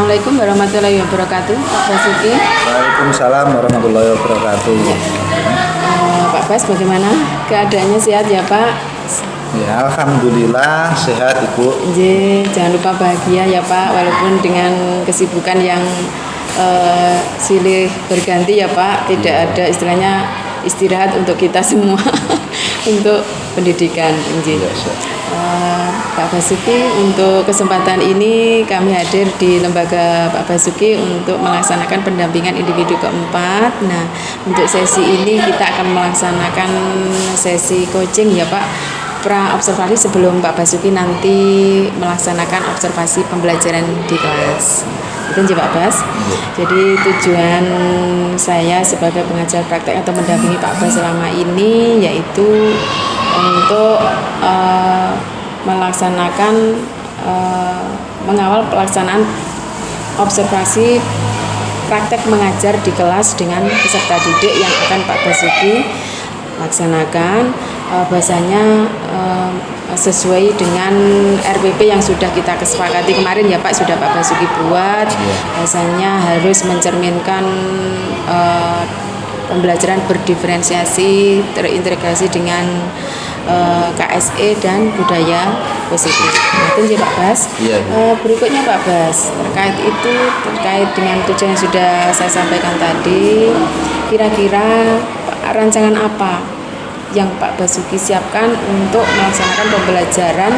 Assalamualaikum warahmatullahi wabarakatuh, Pak Basuki. Waalaikumsalam warahmatullahi wabarakatuh. Pak Bas, bagaimana keadaannya, sehat ya Pak? Ya, alhamdulillah sehat Ibu. Jangan lupa bahagia ya Pak, walaupun dengan kesibukan yang silih berganti ya Pak, tidak ada istilahnya istirahat untuk kita semua untuk pendidikan. Pak Basuki, untuk kesempatan ini kami hadir di lembaga Pak Basuki untuk melaksanakan pendampingan individu keempat. Nah, untuk sesi ini kita akan melaksanakan sesi coaching ya Pak, pra observasi sebelum Pak Basuki nanti melaksanakan observasi pembelajaran di kelas. Itu aja Pak Bas. Jadi tujuan saya sebagai pengajar praktek atau mendampingi Pak Bas selama ini yaitu untuk melaksanakan mengawal pelaksanaan observasi praktek mengajar di kelas dengan peserta didik yang akan Pak Basuki laksanakan. Bahasanya sesuai dengan RPP yang sudah kita kesepakati kemarin ya Pak, sudah Pak Basuki buat. Bahasanya harus mencerminkan pembelajaran berdiferensiasi, terintegrasi dengan KSE dan budaya positif. Itu ya Pak Bas. Berikutnya Pak Bas, terkait dengan tujuan yang sudah saya sampaikan tadi, kira-kira rancangan apa yang Pak Basuki siapkan untuk melaksanakan pembelajaran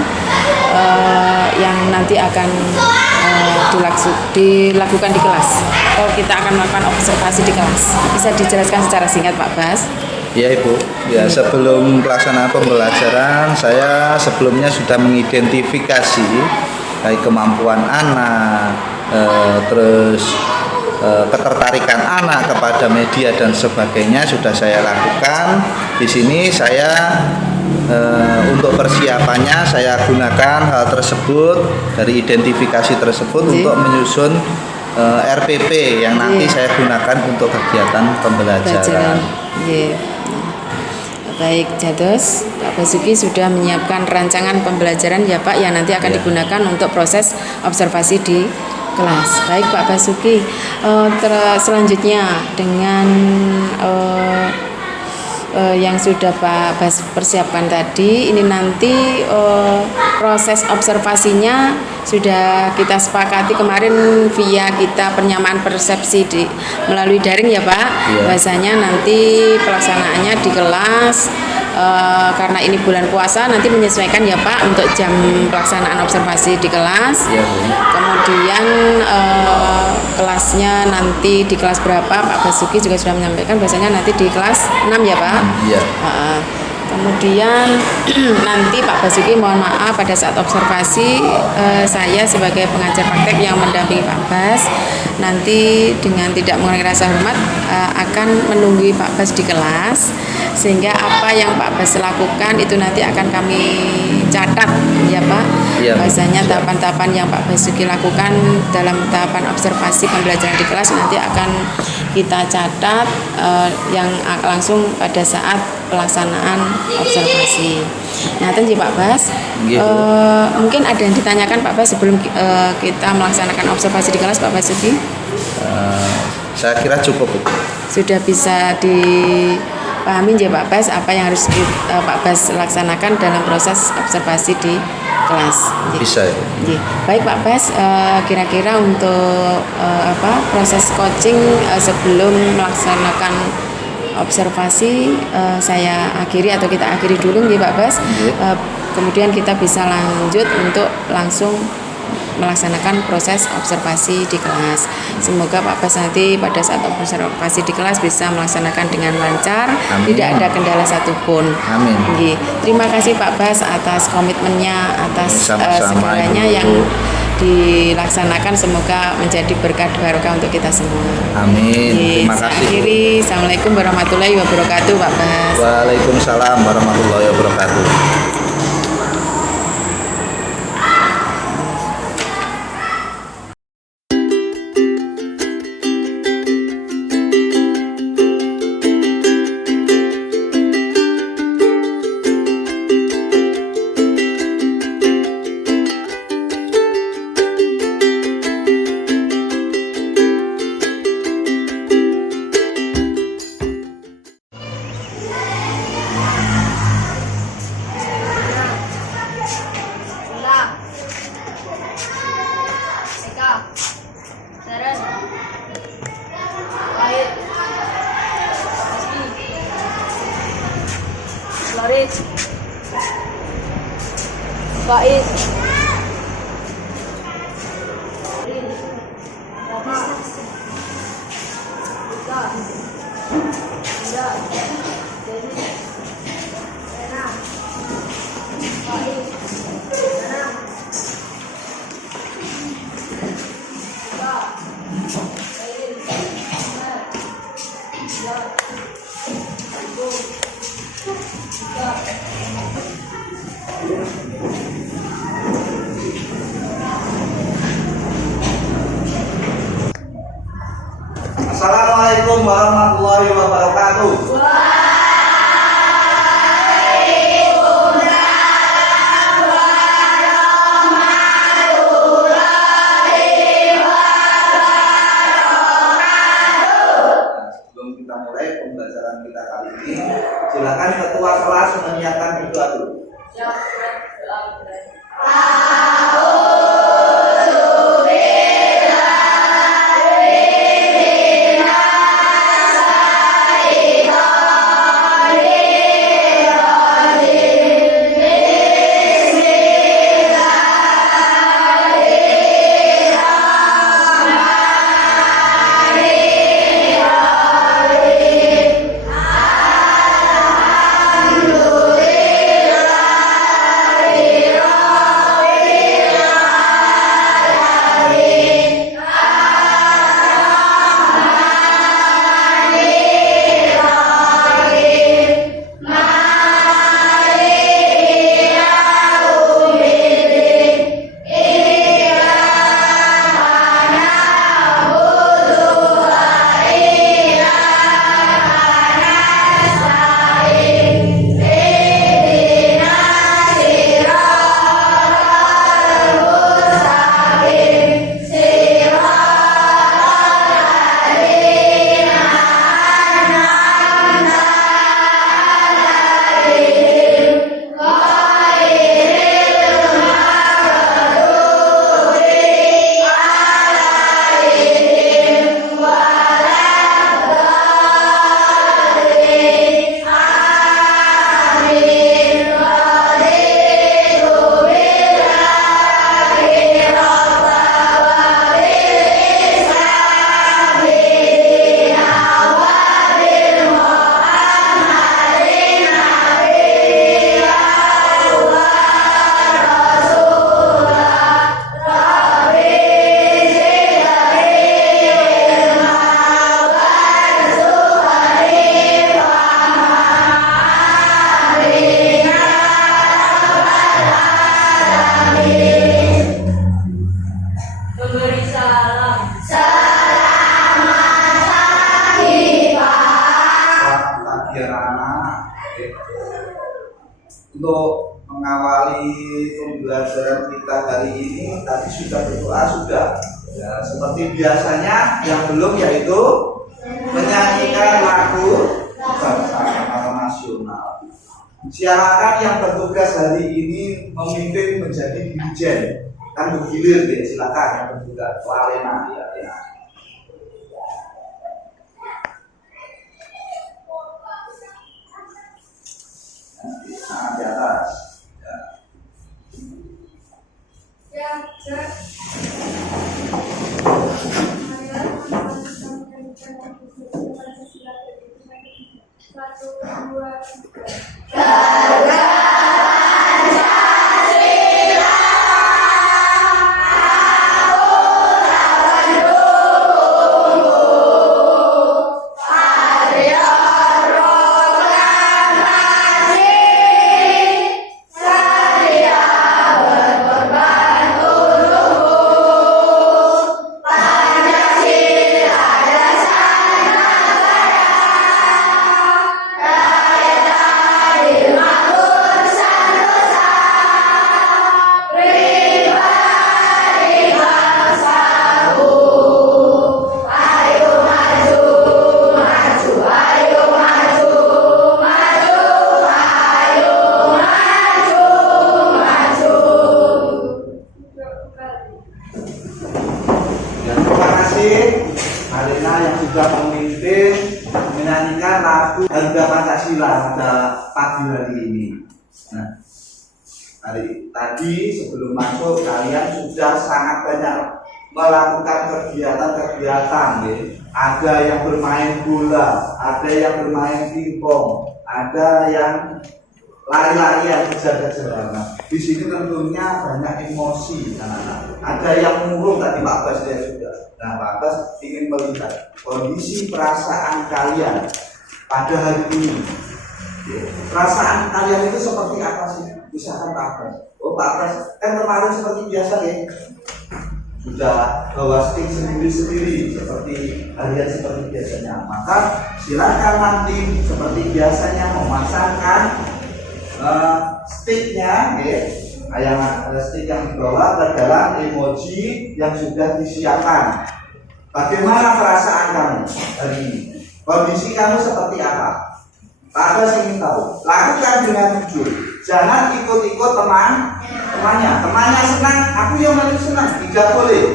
yang nanti akan dilakukan di kelas, atau kita akan melakukan observasi di kelas? Bisa dijelaskan secara singkat Pak Bas? Ya Ibu, ya sebelum pelaksanaan pembelajaran saya sebelumnya sudah mengidentifikasi baik kemampuan anak, terus ketertarikan anak kepada media dan sebagainya sudah saya lakukan. Di sini saya untuk persiapannya saya gunakan hal tersebut dari identifikasi tersebut untuk menyusun RPP yang nanti saya gunakan untuk kegiatan pembelajaran. Baik, Jados, Pak Basuki sudah menyiapkan rancangan pembelajaran ya Pak yang nanti akan digunakan untuk proses observasi di kelas. Baik Pak Basuki, selanjutnya dengan yang sudah Pak Bas persiapkan tadi, ini nanti proses observasinya sudah kita sepakati kemarin via kita penyamaan persepsi melalui daring ya Pak. Bahasanya nanti pelaksanaannya di kelas, karena ini bulan puasa nanti menyesuaikan ya Pak untuk jam pelaksanaan observasi di kelas. Kemudian kelasnya nanti di kelas berapa, Pak Basuki juga sudah menyampaikan bahasanya nanti di kelas 6 ya Pak. Kemudian nanti Pak Basuki mohon maaf pada saat observasi saya sebagai pengajar praktek yang mendampingi Pak Bas nanti dengan tidak mengurangi rasa hormat akan menunggu Pak Bas di kelas, sehingga apa yang Pak Bas lakukan itu nanti akan kami catat ya Pak. Biasanya tahapan-tahapan yang Pak Basuki lakukan dalam tahapan observasi pembelajaran di kelas nanti akan kita catat yang langsung pada saat pelaksanaan observasi. Nah, itu Pak Bas. Mungkin ada yang ditanyakan Pak Bas sebelum kita melaksanakan observasi di kelas Pak Basuki? Saya kira cukup. Sudah bisa dipahami ya Pak Bas apa yang harus Pak Bas laksanakan dalam proses observasi di kelas? Bisa ya. Baik Pak Bas, kira-kira untuk proses coaching sebelum melaksanakan observasi saya akhiri atau kita akhiri dulu ya Pak Bas. Kemudian kita bisa lanjut untuk langsung melaksanakan proses observasi di kelas. Semoga Pak Bas nanti pada saat observasi di kelas bisa melaksanakan dengan lancar. Amin. Tidak ada kendala satupun. Amin. Terima kasih Pak Bas atas komitmennya, atas segalanya yang dilaksanakan. Semoga menjadi berkah barokah untuk kita semua. Amin. Terima kasih. Akhiri, Assalamualaikum warahmatullahi wabarakatuh Pak Bas. Waalaikumsalam warahmatullahi wabarakatuh. Noris. Faiz. Assalamualaikum warahmatullahi wabarakatuh. Sebelum kita mulai pembelajaran kita kali ini, silakan ketua kelas menyiapkan doa dulu. Untuk mengawali pembelajaran kita hari ini tadi sudah berdoa sudah ya, seperti biasanya yang belum yaitu menyanyikan lagu bangsa atau nasional. Silakan yang bertugas hari ini memimpin menjadi dirjen kan bergilir deh, silakan yang bertugas Alena ya. Di atas Terima pagi hari ini. Nah, tadi sebelum masuk kalian sudah sangat banyak melakukan kegiatan-kegiatan, ya. Ada yang bermain bola, ada yang bermain pingpong, ada yang lari-larian, kejar-kejaran. Nah, di sini tentunya banyak emosi anak-anak. Ada yang murung tadi Pak Bas juga. Nah, Pak Bas ingin melihat kondisi perasaan kalian pada hari ini. Perasaan kalian itu seperti apa sih? Misalkan Pak Bas. Oh Pak Bas, kan kemarin seperti biasa ya. Sudah bawa stick sendiri-sendiri seperti harian seperti biasanya. Maka silakan nanti seperti biasanya memasangkan sticknya, yang stick yang dibawa ke dalam emoji yang sudah disiapkan. Bagaimana perasaan kamu hari ini? Kondisi kamu seperti apa? Pak Bas ingin tahu. Lakukan dengan jujur. Jangan ikut-ikut temannya. Temannya senang, aku yang paling senang. Tidak boleh.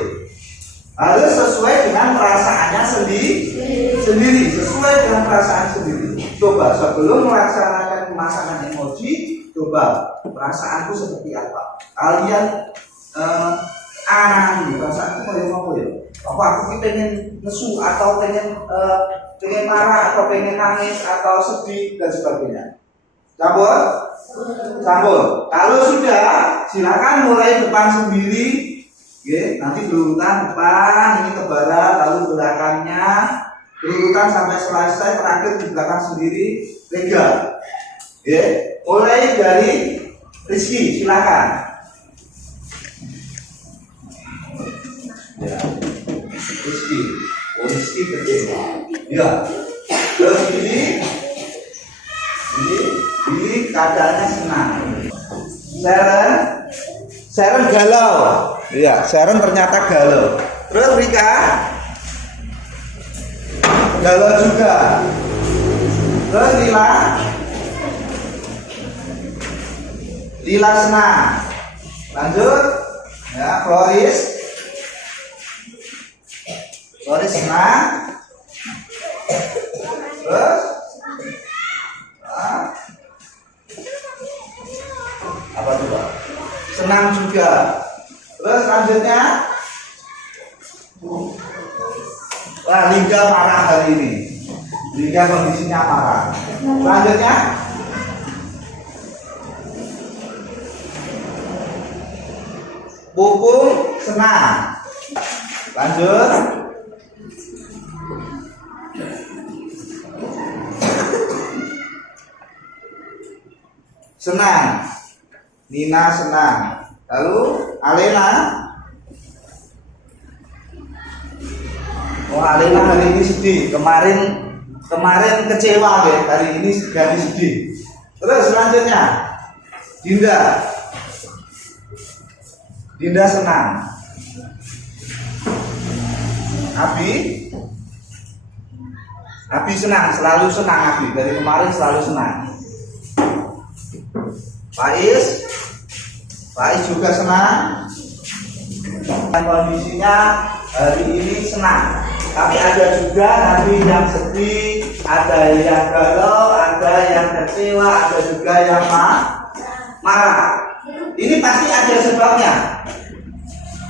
Harus sesuai dengan perasaannya sendiri. Sesuai dengan perasaan sendiri. Coba sebelum melaksanakan pemasangan emoji, coba perasaanku seperti apa? Kalian perasaanku kayak apa ya? Apa aku pengen nesu atau pengen marah atau pengen nangis atau sedih dan sebagainya. Campur. Kalau sudah, silakan mulai depan sendiri. Nanti berurutan depan ini ke barat, lalu belakangnya berurutan sampai selesai, terakhir di belakang sendiri pegang. Mulai dari Rizky, silakan. Ya. Rizky kecil. Ya. Terus ini keadaannya senang. Sharon galau. Iya, Sharon ternyata galau. Terus Rika galau juga. Terus Lila senang. Lanjut. Ya, Floris senang. Terus apa tuh Pak? Senang juga. Terus lanjutnya, wah Lingga marah hari ini. Lingga kondisinya marah. Selanjutnya, Pupung senang. Lanjut. Senang. Nina senang. Lalu Alena. Oh Alena hari ini sedih. Kemarin kecewa ya. Hari ini ganti sedih. Terus selanjutnya Dinda senang. Abi senang, selalu senang Abi. Dari kemarin selalu senang. Faiz juga senang. Kondisinya hari ini senang. Tapi ada juga nanti yang sedih, ada yang galau, ada yang kecewa, ada juga yang marah. Ini pasti ada sebabnya.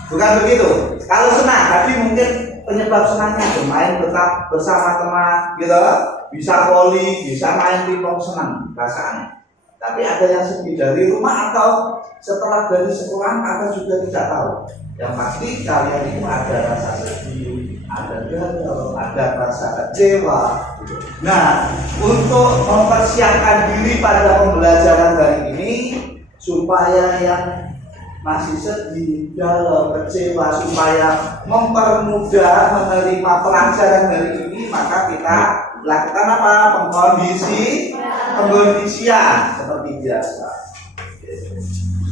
Bukan begitu. Kalau senang, tapi mungkin penyebab senangnya bermain tetap bersama teman, gitu. Bisa voli, bisa main pingpong, senang perasaannya. Tapi ada yang sedih dari rumah atau setelah dari sekolah, atau juga tidak tahu. Yang pasti kalian itu ada rasa sedih, ada galau, ada rasa kecewa. Nah, untuk mempersiapkan diri pada pembelajaran hari ini, supaya yang masih sedih, galau, kecewa, supaya mempermudah menerima pelajaran hari ini, maka kita lakukan apa? Pengkondisian seperti biasa.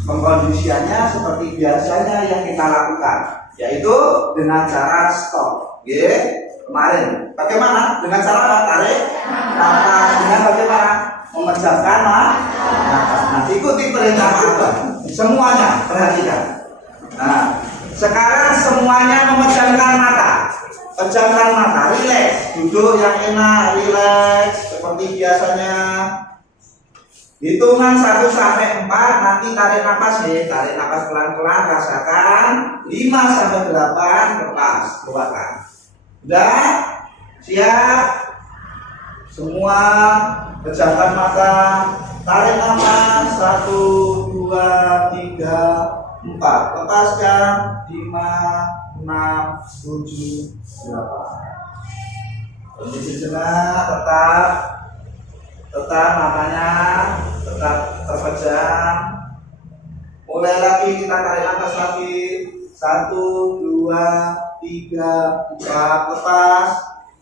Pengkondisiannya seperti biasanya yang kita lakukan, yaitu dengan cara stop. Kemarin bagaimana? Dengan cara tarik nafas. Dengan bagaimana? Memejamkan nafas. Nah, ikuti perintah Pak. Semuanya perhatikan. Nah, sekarang semuanya memejamkan mata. Pejamkan mata, rileks. Duduk yang enak, rileks seperti biasanya. Hitungan 1 sampai 4, nanti tarik nafas ya, tarik nafas pelan-pelan, rasakan. 5 sampai 8, lepas, keluarkan. Udah? Siap? Semua pejamkan mata, tarik nafas 1, 2, 3, 4, lepaskan. 5, 6, 7, 8. Kondisi jenak, tetap namanya tetap terpejam. Mulai lagi, kita tarik nafas lagi. 1, 2, 3, 4, lepas.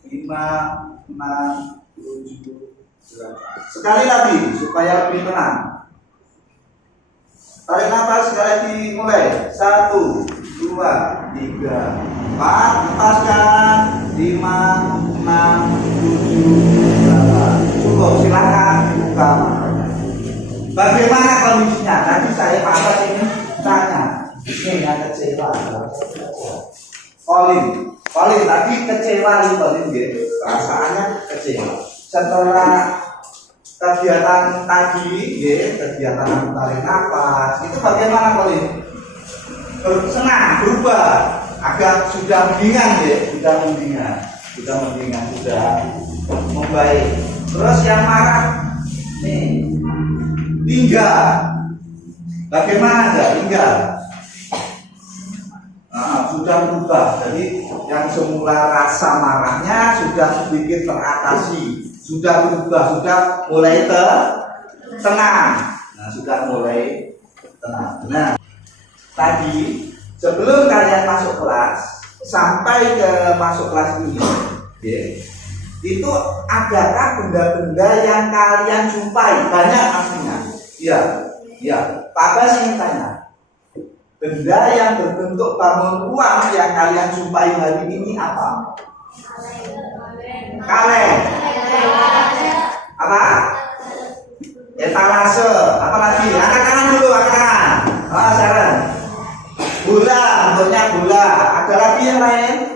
5, 6, 7, 8. Sekali lagi supaya lebih tenang. Tarik nafas sekali lagi, mulai. 1, 2, 3, 4, lepaskan. 5, 6, 7, 8. Cukup, silakan dibuka matanya. Bagaimana kondisinya? Tadi saya panas ini tanya. Ini yang kecewa. Colin tadi kecewa nih Colin gitu. Perasaannya kecewa. Setelah kegiatan tadi, kegiatan tarik nafas, itu bagaimana Colin? Senang, berubah, agak sudah mendingan ya, sudah membaik. Terus yang marah nih, tinggal. Bagaimana enggak tinggal? Sudah berubah. Jadi yang semula rasa marahnya sudah sedikit teratasi, sudah berubah, sudah mulai tenang. Sudah mulai tenang. Nah, tadi sebelum kalian masuk kelas, sampai ke masuk kelas ini, itu adakah benda-benda yang kalian jumpai? Banyak pastinya. Iya. Pak Bas ingin tanya. Benda yang berbentuk bangun uang yang kalian jumpai hari ini apa? Kaleng. Apa? Etalase. Apa lagi? Angkat tangan dulu, angkat tangan. Saran. Bola, bentuknya bola. Ada lagi yang lain?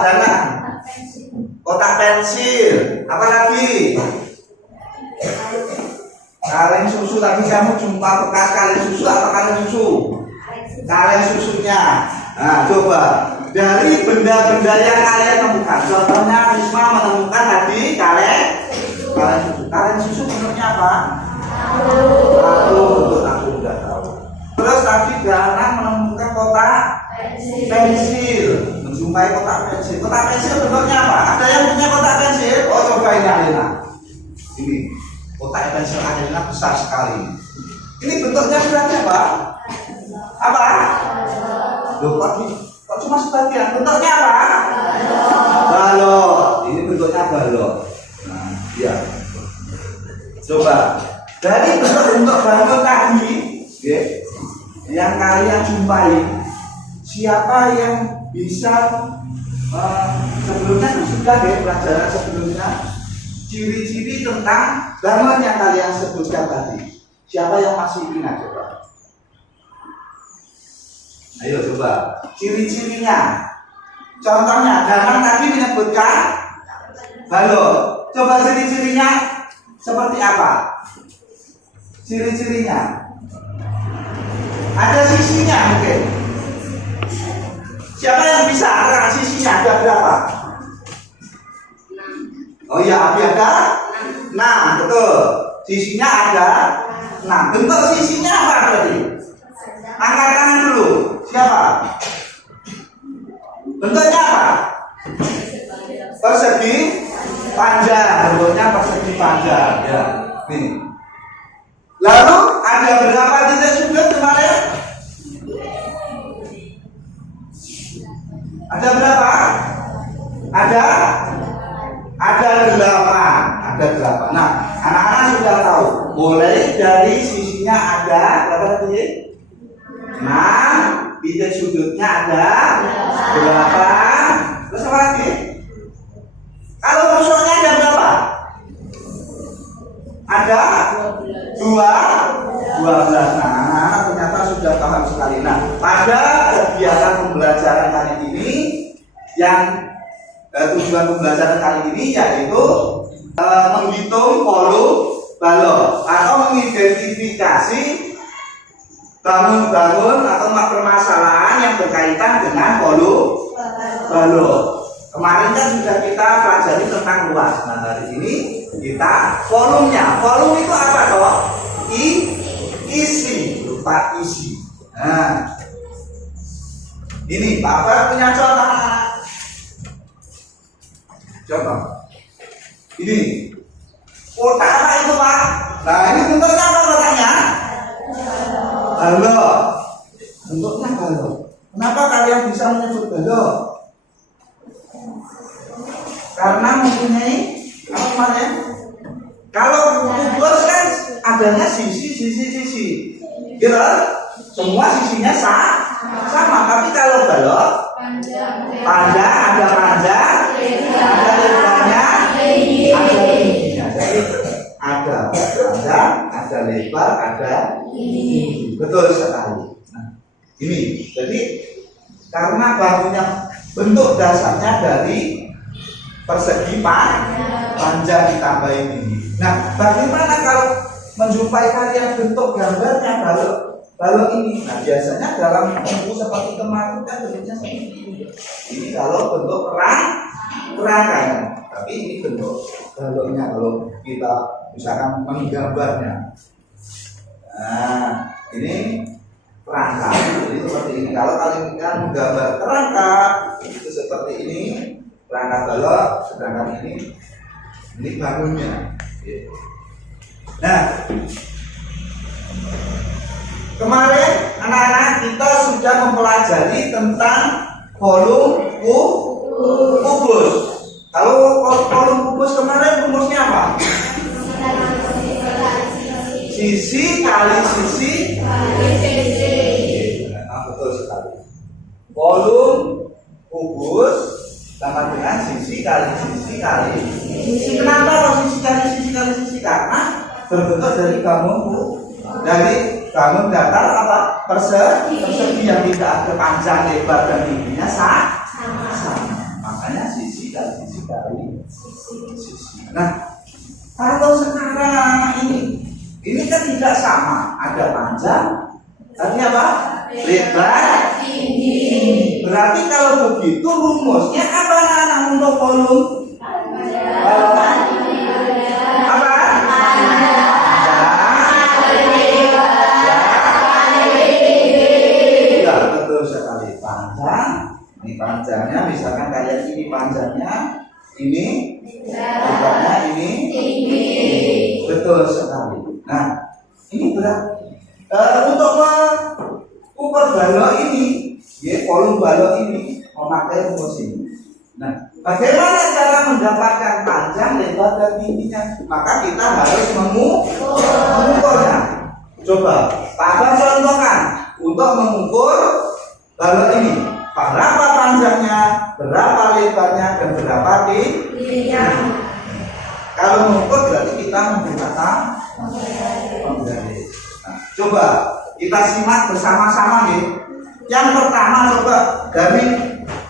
Dana. Kotak pensil. Apa lagi? Kaleng susu. Tadi kamu jumpa bekas kaleng susu. Apa kaleng susu? Kaleng susunya. Nah, coba dari benda-benda yang kalian temukan. Contohnya Risma menemukan tadi kaleng susu. Kaleng susu bentuknya apa? Bentuk aku sudah tahu. Terus tadi Dana menemukan kotak pensil. Menjumpai kotak pensil. Kotak pensil bentuknya apa? Ada yang punya kotak pensil? Oh, coba ini Alina. Ini kotak pensil Alina besar sekali. Ini bentuknya berarti apa? Apa? Loh, kok cuma sebagian? Bentuknya apa? Balok. Ini bentuknya balok. Nah, iya. Coba dari bentuk balok tadi, yang kalian jumpai, siapa yang bisa sebelumnya sudah pelajaran sebelumnya ciri-ciri tentang balon yang kalian sebutkan tadi? Siapa yang masih ingat coba? Ayo coba ciri-cirinya. Contohnya Danang tadi menyebutkan balon. Coba ciri-cirinya seperti apa? Ciri-cirinya ada sisinya mungkin. Siapa yang bisa angkat sisinya ada berapa? Oh iya, api ada 6, betul. Sisinya ada 6. Bentuk sisinya apa berarti? Angkat tangan dulu. Siapa? Bentuknya apa? Persegi panjang. Bentuknya persegi panjang. Ya, nih. Lalu ada berapa titik sudut kemarin? Ada berapa? Ada 8. Nah, anak-anak sudah tahu. Mulai dari sisinya ada berapa tadi? 6. Titik sudutnya ada 8. Terus apa lagi? Kalau musuhnya ada berapa? Ada 12. Nah, anak-anak ternyata sudah paham sekali. Nah, pada kegiatan pembelajaran kali ini, yang tujuan pembelajaran kali ini yaitu menghitung volume balok atau mengidentifikasi bangun-bangun atau permasalahan yang berkaitan dengan volume balok. Kemarin kan sudah kita pelajari tentang ruas. Nah, hari ini kita volumenya. Volume itu apa toh? Isi, lupa isi. Nah, ini Bapak punya contoh. Contoh. Ini kotak apa itu Pak? Nah, ini bentuknya apa kotaknya? Balok. Bentuknya balok. Kenapa kalian bisa menyebut balok? Karena mempunyai apa namanya? Kalau kubus kan adanya sisi. Gitu? Semua sisinya sama. Tapi kalau balok panjang, ada panjang, ada lebarnya, ada tingginya. Jadi ada panjang, ada lebar, ada tinggi. Betul sekali. Nah, ini jadi karena bangunnya bentuk dasarnya dari persegi panjang ditambah ini. Nah, bagaimana kalau menjumpai kalian bentuk gambarnya balok ini? Nah, biasanya dalam buku seperti kemarin kan bentuknya seperti ini. Ini kalau bentuk rangkaian, tapi ini bentuk baloknya kalau kita misalkan menggambarnya. Nah, ini rangka. Jadi seperti ini. Kalau kalian menggambar rangka itu seperti ini. Rangka balok, sedangkan ini bangunnya. Nah, kemarin anak-anak kita sudah mempelajari tentang volume kubus. Kalau volume kubus kemarin rumusnya apa? Sisi kali sisi. Nah, betul sekali. Volume kubus sama dengan sisi kali sisi kali sisi. Kenapa kalau sisi kali sisi kali sisi? Karena berbentuk dari bangun datar apa? Persegi yang tidak ada panjang, lebar dan tingginya sama. Makanya sisi kali sisi kali sisi. Nah, kalau sekarang ini kan tidak sama. Ada panjang, tadi apa? Lebar, tinggi. Berarti kalau begitu rumusnya apa anak untuk volume? Apa? Ya, betul sekali. Panjang. Ini panjangnya, misalkan kalian ini panjangnya, ini lebarnya, ini tinggi. Betul sekali. Nah, ini berat. Untuk mengukur balok ini, ya, volume balok ini memakai rumus ini. Nah, bagaimana cara mendapatkan panjang, lebar, dan tingginya? Maka kita harus mengukurnya. Coba, Papa contohkan untuk mengukur balok ini. Berapa panjangnya, berapa lebarnya, dan berapa tingginya? Kalau mengukur berarti kita menggunakan pembedahan. Nah, coba kita simak bersama-sama nih. Yang pertama coba dari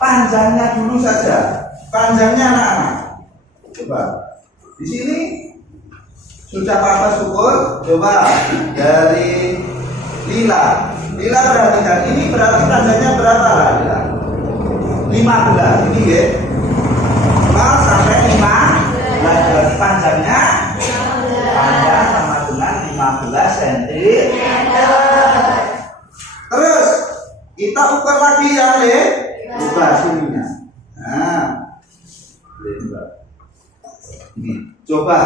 panjangnya dulu saja. Panjangnya anak-anak. Coba di sini sudah Papa syukur. Coba dari Lila perhatikan. Ini berarti panjangnya berapa lah Lila? 15. Ini ya. 0 sampai 5. Nah, berarti panjang sama dengan 15 cm. Terus kita ukur lagi ya lebar sininya. Nah, lebar. Ini coba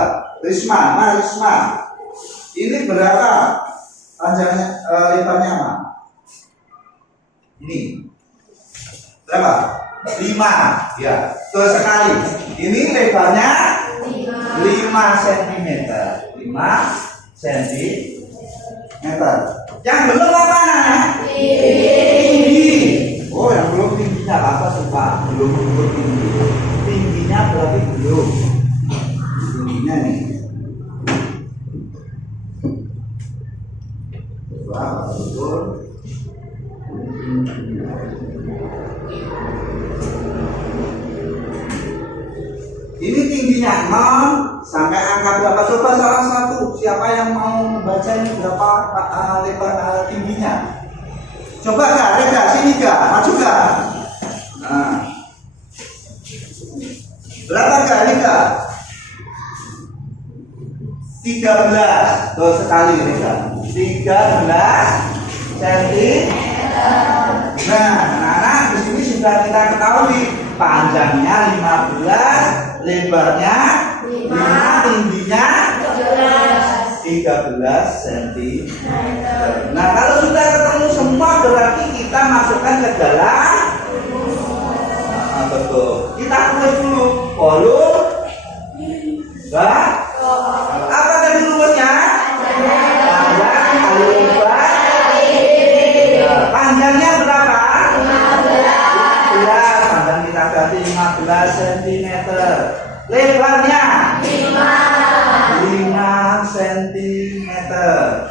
Risma. Ini berapa panjangnya, lebarnya apa? Ini berapa? 5. Ya, betul sekali. Ini lebarnya 5 cm. 5 cm. Yang belum apa? Tinggi. Oh, yang belum tingginya apa suka? Belum ukur tinggi. Tingginya berarti belum. Tingginya nih. Coba ukur. Ini tingginya 0 Sampai angka berapa? Coba salah satu. Siapa yang mau membaca ini berapa lebar tingginya? Coba Kak, Rega, sini Kak, maju Kak. Nah. Berapa Kak ini Kak? 13. Tuh sekali ini Kak. 13 cm. Nah, anak-anak di sini sudah kita ketahui panjangnya 15, lebarnya 5, tingginya 13 cm. Nah, kalau sudah ketemu semua berarti kita masukkan ke dalam. Nah, betul. Kita tulis dulu volume. Apa tadi rumusnya? Panjang kali lebar. Panjangnya berapa? 15. Panjang kita ganti 15 cm. Lebarnya 5 cm.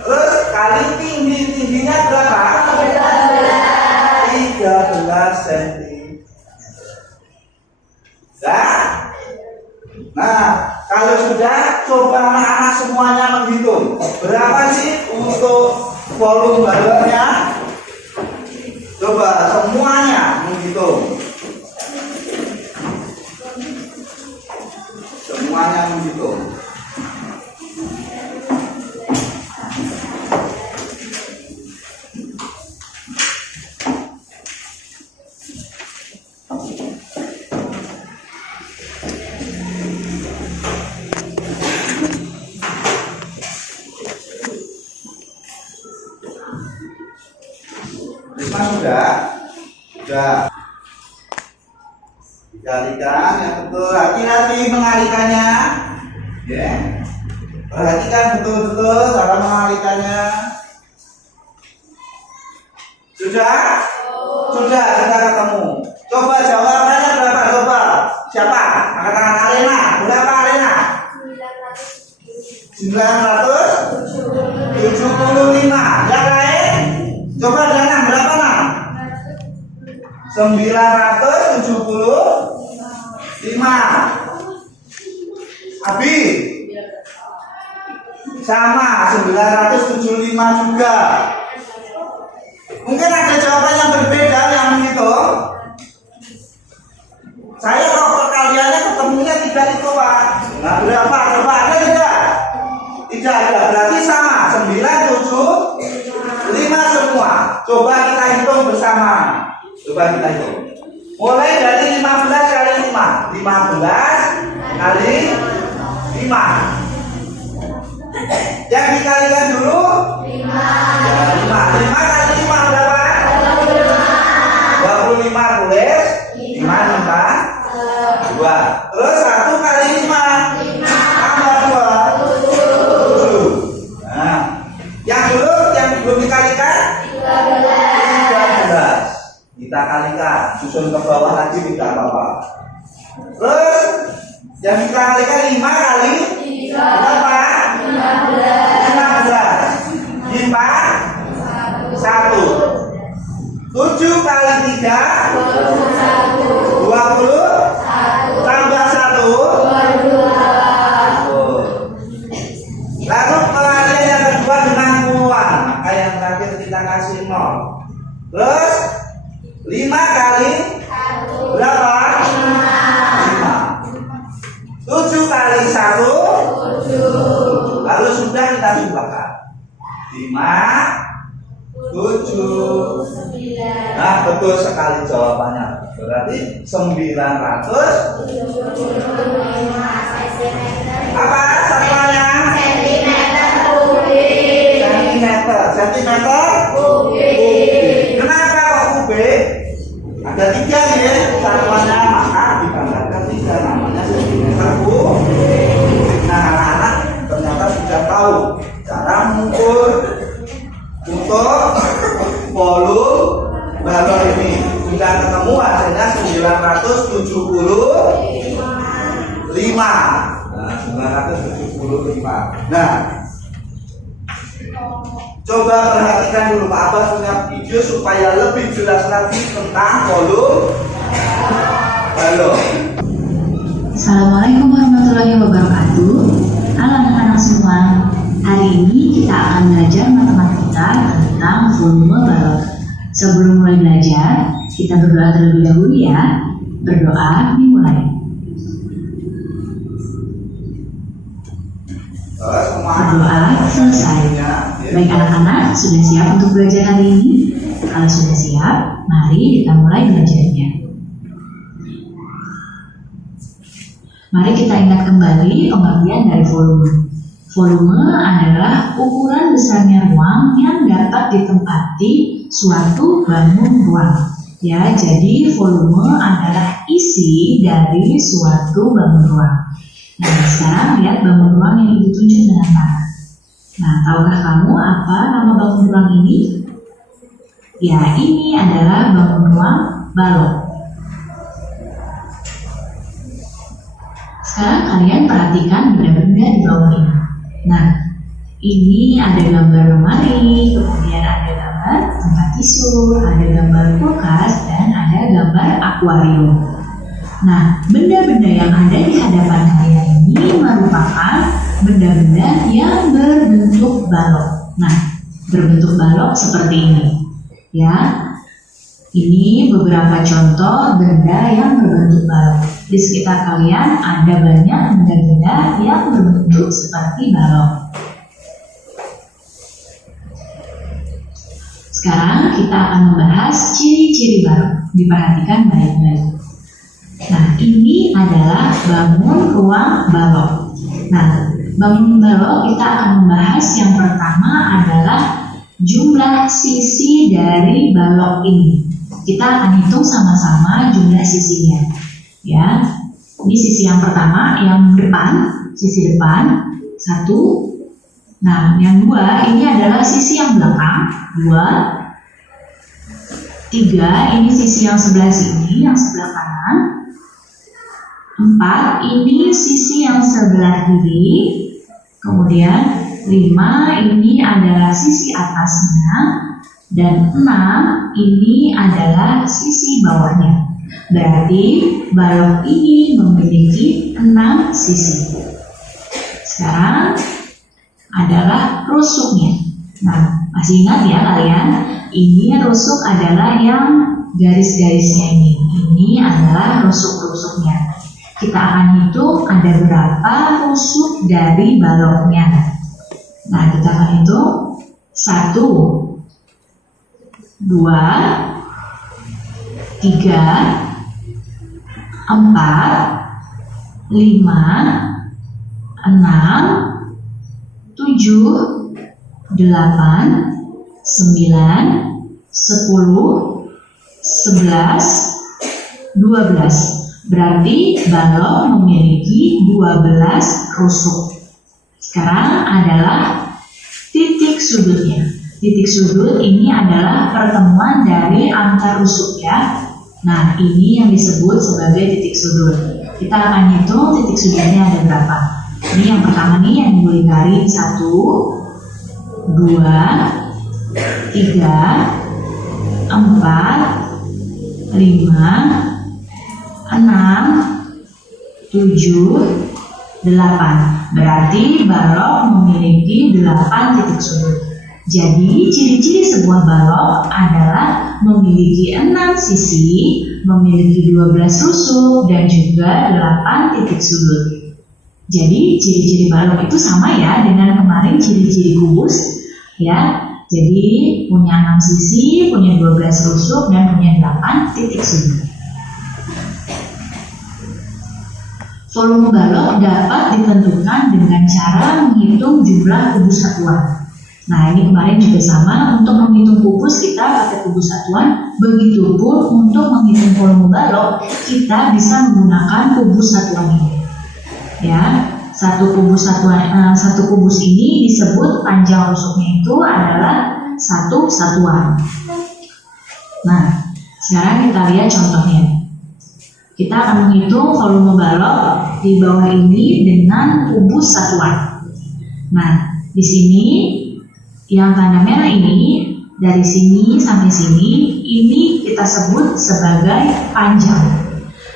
Terus kali tingginya berapa? 13 cm. Nah, kalau sudah, coba anak-anak semuanya menghitung berapa sih untuk volume balonnya. Coba semuanya menghitung. Semuanya menghitung. Sudah dikalikan yang betul, hati-hati mengalikannya ya. Perhatikan betul-betul cara mengalikannya. Sudah ketemu. Coba jawabannya berapa? Coba siapa? Angkat tangan. Alena, berapa Alena? 975. Yang lain? Coba Dana, berapa Nak? 975. Abi? Sama, 975 juga. Mungkin ada jawaban yang berbeda yang menghitung. Saya kalau perkaliannya ketemunya tidak itu Pak. Nah berapa? Coba ada tidak? Tidak ada, berarti sama. 975 semua. Coba kita hitung bersama. Coba kita hitung. Mulai dari 15 kali 5. 15 kali 5. Yang dikalikan dulu 5. Ya, 5 kali 5 berapa? 25 tulis 5 tambah 2. Terus 1 kali 5 tambah 2 7. Nah, yang belum dikalikan 13. Kita kalikan, susun ke bawah lagi tidak apa-apa. Terus yang kita kalikan 5 kali berapa? 15. 1 7 kali 3 20 tambah 1 lalu pelarian yang kedua dengan puluhan, maka yang terakhir kita kasih 0. Terus 5 kali berapa? 5. 7 kali 1 lalu sudah kita jumlahkan 5 7. Nah betul sekali jawabannya. Berarti 900 apa satuannya? Sentimeter kubik. Kenapa kok kubik? Ada 3 ya satuannya, maka ditambahkan 3 namanya sentimeter kubik. Nah anak-anak ternyata sudah tahu cara mengukur untuk volume balon ini. Sudah ketemu hasilnya 975. Nah, 975. Nah, coba perhatikan dulu, Pak Abbas punya video supaya lebih jelas lagi tentang volume balon. Assalamualaikum warahmatullahi wabarakatuh. Halo anak-anak semua, hari ini kita akan belajar matematika tentang volume balok. Sebelum mulai belajar, kita berdoa terlebih dahulu ya. Berdoa dimulai. Berdoa selesai. Baik anak-anak, sudah siap untuk belajar hari ini? Kalau sudah siap, mari kita mulai belajarnya. Mari kita ingat kembali pengertian dari volume. Volume adalah ukuran besarnya ruang yang dapat ditempati suatu bangun ruang. Ya, jadi volume adalah isi dari suatu bangun ruang. Nah, sekarang lihat bangun ruang yang ditunjuk dengan panah. Nah, tahukah kamu apa nama bangun ruang ini? Ya, ini adalah bangun ruang balok. Sekarang kalian perhatikan benda-benda di bawah ini. Nah, ini ada gambar lemari, kemudian ada gambar tempat tisu, ada gambar kulkas, dan ada gambar akuarium. Nah, benda-benda yang ada di hadapan kalian ini merupakan benda-benda yang berbentuk balok. Nah, berbentuk balok seperti ini. Ya, ini beberapa contoh benda yang berbentuk balok. Di sekitar kalian ada banyak benda-benda yang berbentuk seperti balok. Sekarang kita akan membahas ciri-ciri balok. Diperhatikan baik-baik. Nah, ini adalah bangun ruang balok. Nah, bangun balok kita akan membahas yang pertama adalah jumlah sisi dari balok ini. Kita akan hitung sama-sama jumlah sisinya. Ya, ini sisi yang pertama, yang depan, sisi depan, 1. Nah, yang 2 ini adalah sisi yang belakang, 2. 3, ini sisi yang sebelah sini, yang sebelah kanan. 4, ini sisi yang sebelah kiri. Kemudian 5, ini adalah sisi atasnya. Dan 6, ini adalah sisi bawahnya. Berarti balok ini memiliki 6 sisi. Sekarang adalah rusuknya. Nah, masih ingat ya kalian? Ini rusuk adalah yang garis-garisnya ini. Ini adalah rusuk-rusuknya. Kita akan hitung ada berapa rusuk dari baloknya. Nah, kita akan hitung 1, 2, 3, 4, 5, 6, 7, 8, 9, 10, 11, 12. Berarti balok memiliki 12 rusuk. Sekarang adalah titik sudutnya. Titik sudut ini adalah pertemuan dari antar rusuk ya. Nah, ini yang disebut sebagai titik sudut. Kita akan hitung titik sudutnya ada berapa. Ini yang pertama nih yang boleh garis 1, 2, 3, 4, 5, 6, 7, 8. Berarti balok memiliki 8 titik sudut. Jadi, ciri-ciri sebuah balok adalah memiliki 6 sisi, memiliki 12 rusuk, dan juga 8 titik sudut. Jadi, ciri-ciri balok itu sama ya dengan kemarin ciri-ciri kubus. Ya, jadi punya 6 sisi, punya 12 rusuk, dan punya 8 titik sudut. Volume balok dapat ditentukan dengan cara menghitung jumlah kubus satuan. Nah, ini kemarin juga sama, untuk menghitung kubus kita pakai kubus satuan, begitupun untuk menghitung volume balok kita bisa menggunakan kubus satuan ini. Ya, satu kubus ini disebut panjang rusuknya itu adalah 1 satuan. Nah, sekarang kita lihat contohnya. Kita akan menghitung volume balok di bawah ini dengan kubus satuan. Nah, di sini yang tanda merah ini dari sini sampai sini ini kita sebut sebagai panjang.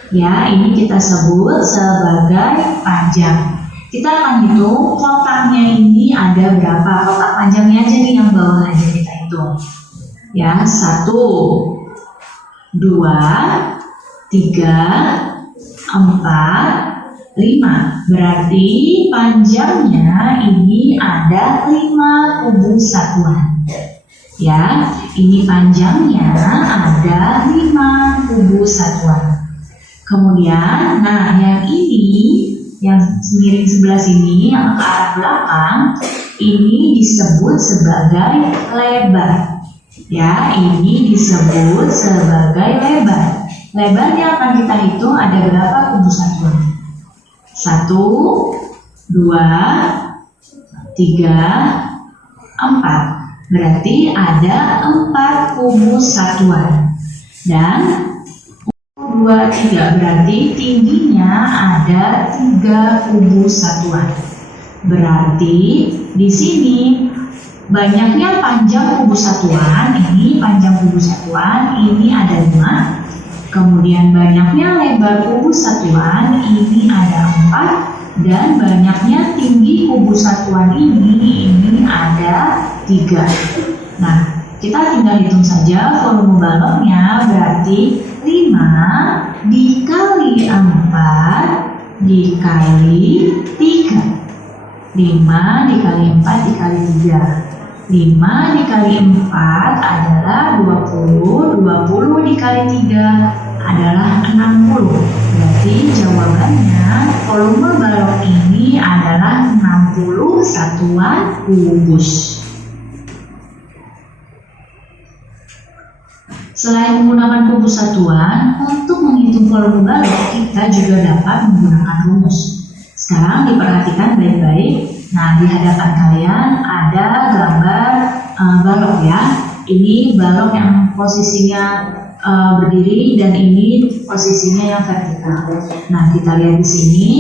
Ya, ini kita sebut sebagai panjang. kita akan hitung kotaknya ini ada berapa. Kotak panjangnya aja nih, yang bawah aja kita hitung. Ya, 1, 2, 3, 4, 5. Berarti panjangnya ini ada 5 kubus satuan. Ya, ini panjangnya ada 5 kubus satuan. Kemudian, nah yang ini, yang miring sebelah sini, yang ke arah belakang, ini disebut sebagai lebar. Ya, ini disebut sebagai lebar. Lebarnya akan kita hitung ada berapa kubus satuan. 1, 2, 3, 4. Berarti ada 4 kubus satuan. Dan 2, 3 berarti tingginya ada 3 kubus satuan. Berarti di sini banyaknya panjang kubus satuan, ini panjang kubus satuan, ini ada 5. Kemudian banyaknya lebar kubus satuan, ini ada 4. Dan banyaknya tinggi kubus satuan ini ada 3. Nah, kita tinggal hitung saja volume baloknya, berarti 5 dikali 4 dikali 3. 5 dikali 4 dikali 3. 5 dikali 4 adalah 20. 20 dikali 3 adalah 60. Berarti jawabannya volume balok ini adalah 60 satuan kubus. Selain menggunakan kubus satuan, untuk menghitung volume balok kita juga dapat menggunakan rumus. Sekarang diperhatikan baik-baik. Nah, di hadapan kalian ada gambar balok ya. Ini balok yang posisinya berdiri dan ini posisinya yang vertikal. Nah, kita lihat di sini.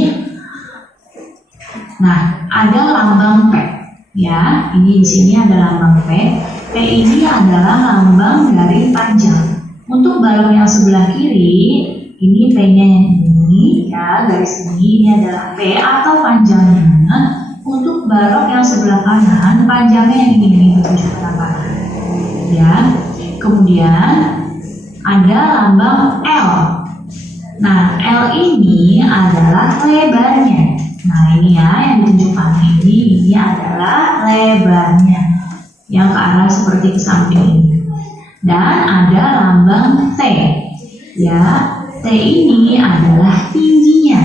Nah, ada lambang P ya. Ini di sini ada lambang P. P ini adalah lambang dari panjang. Untuk balok yang sebelah kiri, ini P-nya yang ini ya, garis ini adalah P atau panjangnya. Untuk balok yang sebelah kanan, panjangnya yang ini bertujuh ke kanan. Ya. Kemudian ada lambang L. Nah, L ini adalah lebarnya. Nah, ini ya yang ditunjukkan ini adalah lebarnya yang ke arah seperti ke samping ini. Dan ada lambang T. Ya, T ini adalah tingginya.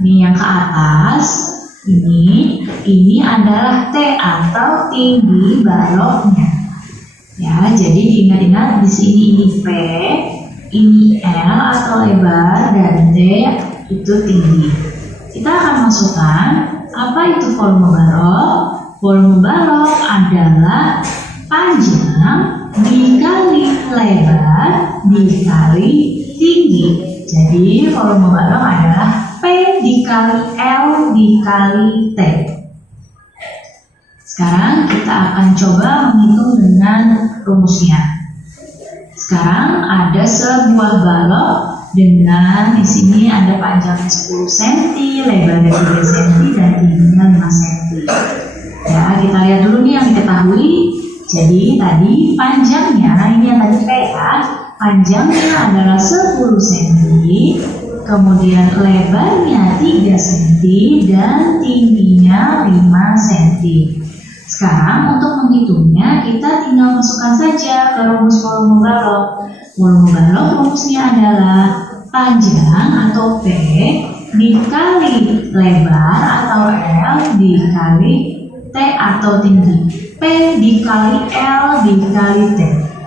Ini yang ke atas. Ini adalah T atau tinggi baloknya. Ya, jadi diingat-ingat di sini ini P, ini L atau lebar, dan T itu tinggi. Kita akan masukkan apa itu volume balok. Volume balok adalah panjang dikali lebar dikali tinggi. Jadi volume balok adalah P dikali L dikali T. Sekarang kita akan coba menghitung dengan rumusnya. Sekarang ada sebuah balok dengan di sini ada panjangnya 10 cm, lebarnya 3 cm, dan tingginya 5 cm. Ya, kita lihat dulu nih yang diketahui. Jadi tadi panjangnya, ini yang tadi P ya, panjangnya adalah 10 cm. Kemudian lebarnya 3 cm dan tingginya 5 cm. Sekarang untuk menghitungnya kita tinggal masukkan saja ke rumus volume balok. Volume balok rumusnya adalah panjang atau P dikali lebar atau L dikali T atau tinggi. P dikali L dikali T.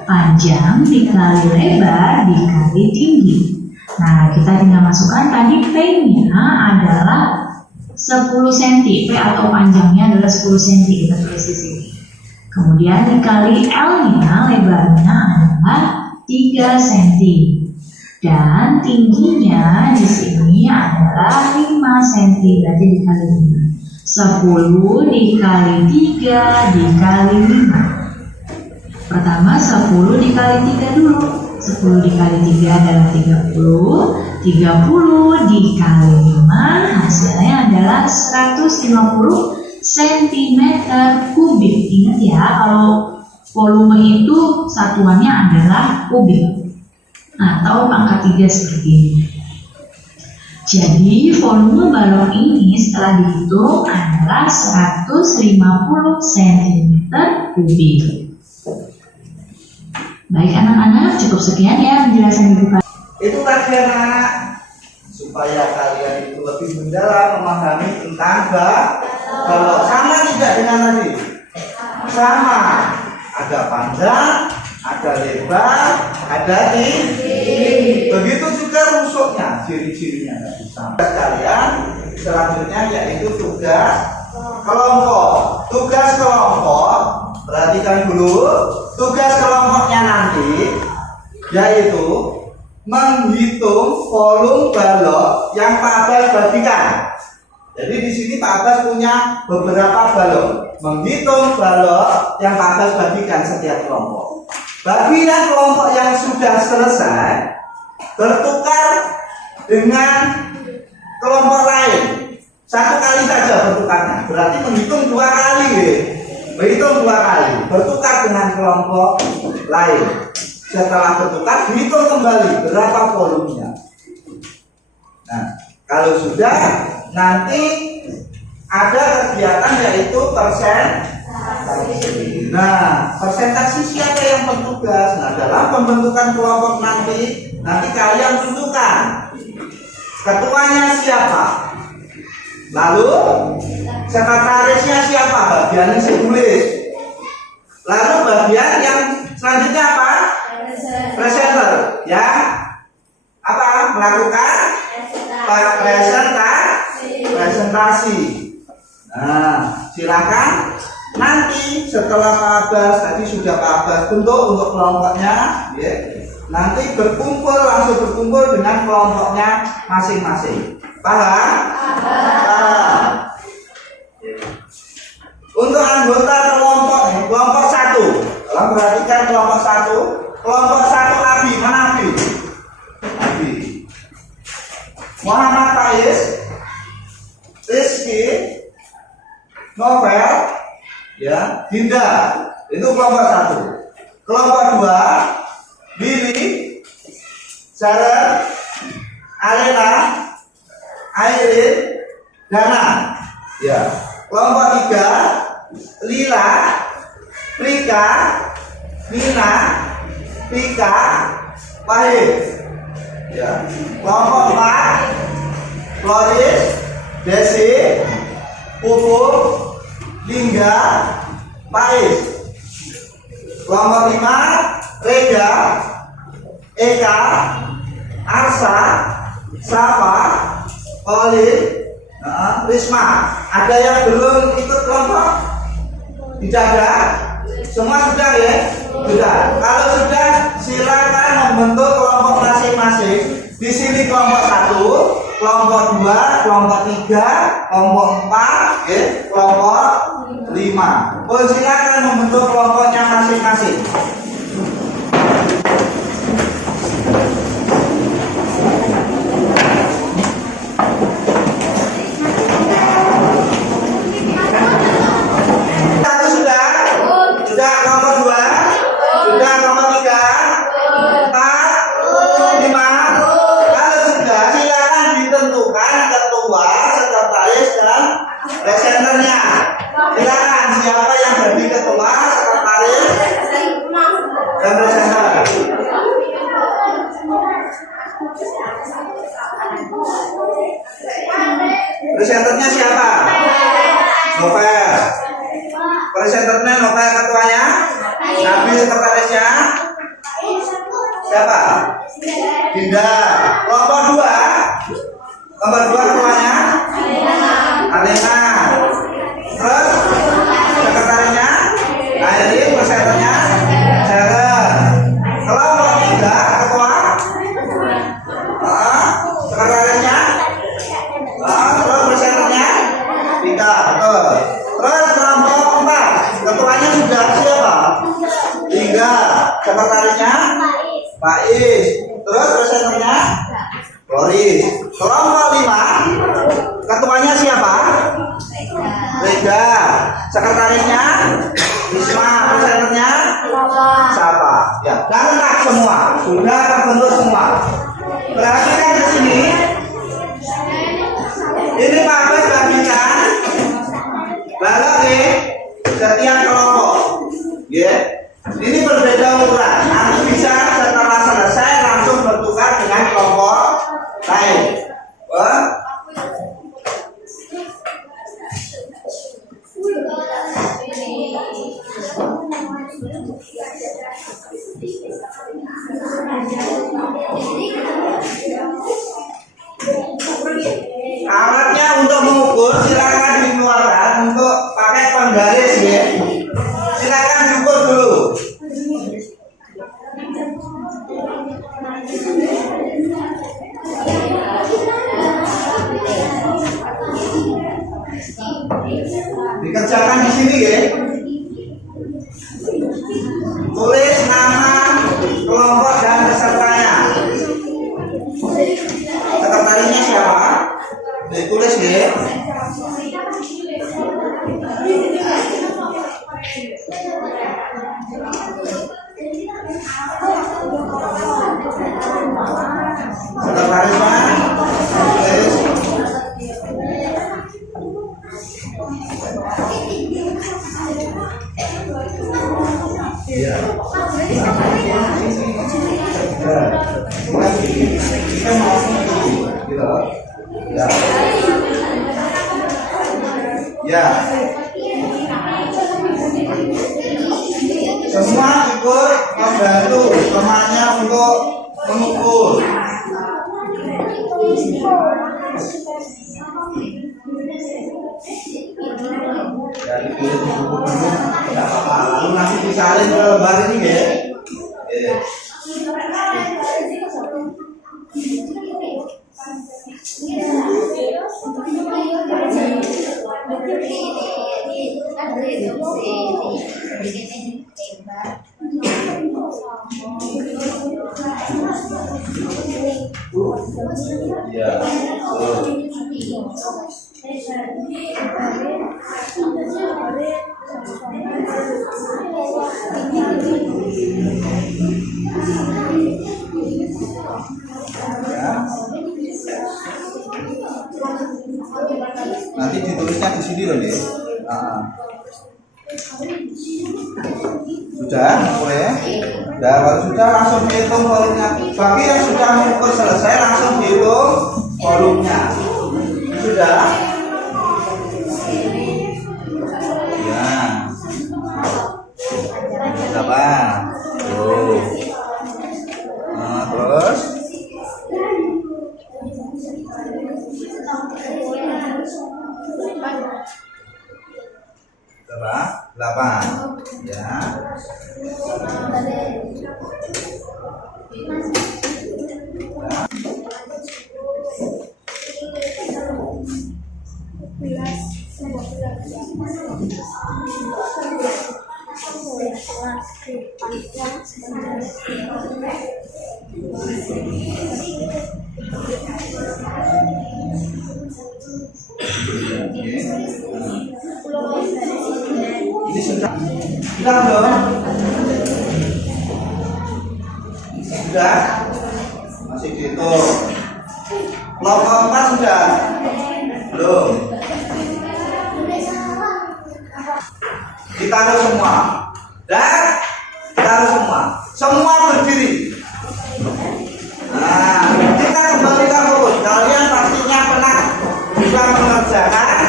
Panjang dikali lebar dikali tinggi. Nah, kita tinggal masukkan tadi P-nya adalah 10 cm. P atau panjangnya adalah 10 cm. Kita tulis di sini. Kemudian dikali L-nya, lebarnya adalah 3 cm. Dan tingginya di sini adalah 5 cm. Berarti dikali 5. 10 dikali 3 dikali 5. Pertama 10 dikali 3 dulu. 10 dikali 3 adalah 30. 30 dikali 5 hasilnya adalah 150 cm kubik. Ingat ya, kalau volume itu satuannya adalah kubik atau pangkat 3 seperti ini. Jadi volume balon ini setelah dihitung adalah 150 cm kubik. Baik anak-anak, cukup sekian ya penjelasan Ibu. Itu tadi anak, supaya kalian itu lebih mendalam memahami tentang balok. Sama tidak dengan tadi? Sama. Ada panjang, ada lebar, ada tinggi. Begitu juga rusuknya, ciri-cirinya tadi sama. Kalian selanjutnya yaitu tugas kelompok. Tugas kelompok, perhatikan dulu. Tugas kelompoknya nanti yaitu menghitung volume balok yang Pak Abbas bagikan. Jadi di sini Pak Abbas punya beberapa balok. Menghitung balok yang Pak Abbas bagikan setiap kelompok. Bagi yang kelompok yang sudah selesai bertukar dengan kelompok lain. Satu kali saja bertukarnya. Berarti menghitung 2 kali. Menghitung 2 kali. Bertukar dengan kelompok lain. Setelah bertukar, dihitung kembali berapa volumenya. Nah, kalau sudah, nanti ada kegiatan yaitu persentase. Nah, persentase siapa yang bertugas? Nah, dalam pembentukan kelompok nanti kalian tentukan ketuanya siapa. Lalu sekretarisnya siapa? Bagiannya saya tulis. Lalu bagian yang selanjutnya apa? Presenter, ya, apa melakukan presentasi. Nah, silakan nanti setelah Pak Abbas tadi sudah Pak Abbas bentuk untuk kelompoknya, ya. Nanti langsung berkumpul dengan kelompoknya masing-masing. Paham? Paham. Untuk anggota kelompok 1, tolong perhatikan kelompok 1. Kelompok 1 Abi, mana Abi? Abi. Muhammad Faiz, Rizky, Novel, ya, Dinda. Itu kelompok 1. Kelompok 2, Billy, Sarah, Alena, Airin, Dana. Ya. Kelompok 3, Lila, Rika, Nina, Tika, Wahid. Ya. Kelompok 4, Floris, Desi, Pupuk, Lingga, Pais. Kelompok 5, Rega, Eka, Arsa, Safa, Olin, Risma. Ada yang belum ikut kelompok? Tidak ada? Semua sudah ya? Sudah. Kalau sudah, silakan membentuk kelompok masing-masing. Di sini kelompok 1, kelompok 2, kelompok 3, kelompok 4, ya, kelompok 5. Oh, silakan membentuk kelompoknya masing-masing. Presenternya, silakan siapa yang jadi ketua, sekretaris, dan presenter. Presenternya siapa? Novel. Presenternya Novel, ketuanya. Nabi, sekretarisnya siapa? Dinda. Kelompok 2. Kelompok 2 ketuanya Alena. Terus sekretarisnya Airin, presenternya Sharon. Kelompok 3 ketua sekretarisnya terus presenternya Tika. Terus kelompok 4 ketuanya sudah siapa? Lingga. Sekretarisnya Faiz. Terus presenternya Lori. Sekretarisnya Risma, presenter-nya siapa? Ya, dan lengkap semua. Sudah terbentuk semua. Perhatikan di sini. Ini Pak Bos bagikan balok nih setiap kelompok. Ya. Ini berbeda ukuran. Nanti bisa setelah selesai langsung bertukar dengan kelompok lain. Wah. Alatnya untuk mengukur silakan dikeluarkan untuk pakai penggaris ya. Silakan diukur dulu. Dikerjakan di sini ya. Tulis nama kelompok dan pesertanya. Sekretarisnya siapa? Ditulis ya. Sekretarisnya tulis. Ya. Ya. Semua ikut membantu temannya untuk mengukur. Dari kulit buku tidak apa-apa. Lalu nanti disalin ke lembar ini ya. Ya. Nanti ditulisnya di sini loh, Dek. Sudah, boleh? Nah, kalau sudah langsung dihitung volumenya. Bagi yang sudah mengukur selesai langsung dihitung volumenya. Sudah? Ya. Berapa? Tuh. Nah, terus? Berapa? 8. Ya. Ini sudah belum? Sudah? Masih dihitung. Kelompok 4 sudah? Belum. Ditaruh semua. Dan taruh semua. Semua berdiri. Nah, kita kembalikan fokus. Kalian pastinya pernah bisa mengerjakan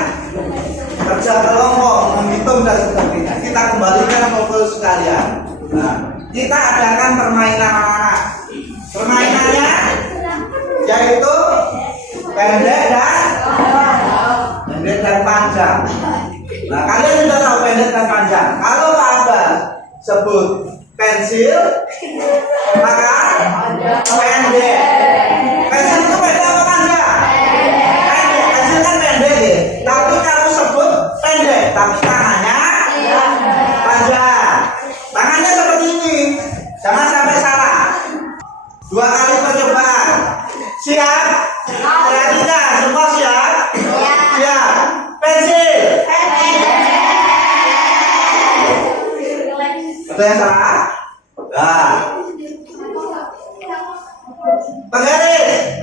kerja kelompok, menghitung dan sebagainya. Kita kembalikan fokus sekalian. Nah, kita adakan permainan anak-anak. Permainannya yaitu pendek dan panjang. Nah, kalian sudah tahu pendek dan panjang. Kalau Pak Abbas sebut pensil, maka pendek. Pensil itu pendek apa panjang? Pendek. Pensil kan pendek ya. Tapi kalau sebut pendek, tapi tangannya panjang. Tangannya seperti ini. Jangan sampai salah. 2 kali percobaan. Siap? Perhatikan, semua siap? Siap. Pensil. Betul yang salah? Nah. Penggaris.